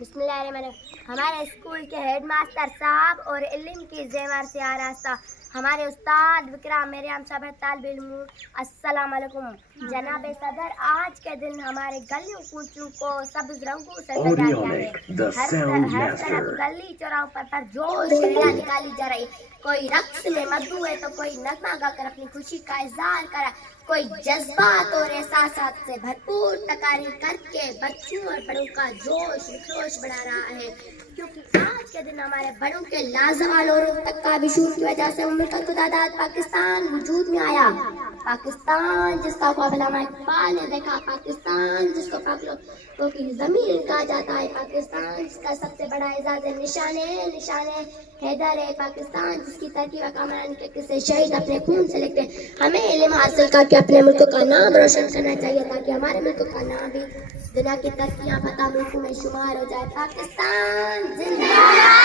बिस्मिल्लाहिर्रहमानिर्रहीम। हमारे स्कूल के हेडमास्टर साहब और इल्म की जेवर से आरास्ता हमारे उस्ताद विक्रम मेरियम साहब तालिब इल्म, अस्सलाम वालेकुम। जनाब सदर, आज के दिन हमारे गलियों कूचों को सब्ज रंगों से सजाया गया है। हर तरफ गली चौराहों पर जोश रैलियां निकाली जा रही। कोई रक्स में मधु है तो कोई नगमा गाकर अपनी खुशी का इजहार करा, कोई जज्बात और एहसासात से भरपूर तकारीर करके बच्चों और बड़ों का जोश खरोश बढ़ा रहा है। क्योंकि आज के दिन हमारे बड़ों के लाजवाल और तक का विशूर की वजह से मुल्क खुदादाद पाकिस्तान वजूद में आया। पाकिस्तान जिसका ख्वाब अल्लामा इकबाल ने देखा, पाकिस्तान जिसको पागलों की जमीन कहा जाता है, पाकिस्तान जिसका सबसे बड़ा एजाज निशाने हैदर है, पाकिस्तान जिसकी तरक्की व कामरानी के किस्से शहीद अपने खून से लिखते हैं। हमें इल्म हासिल करके अपने मुल्क का नाम रोशन करना चाहिए ताकि हमारे मुल्क का नाम भी दुनिया की तरक्कियां पता मुल्क में शुमार हो जाए। पाकिस्तान जिंदाबाद।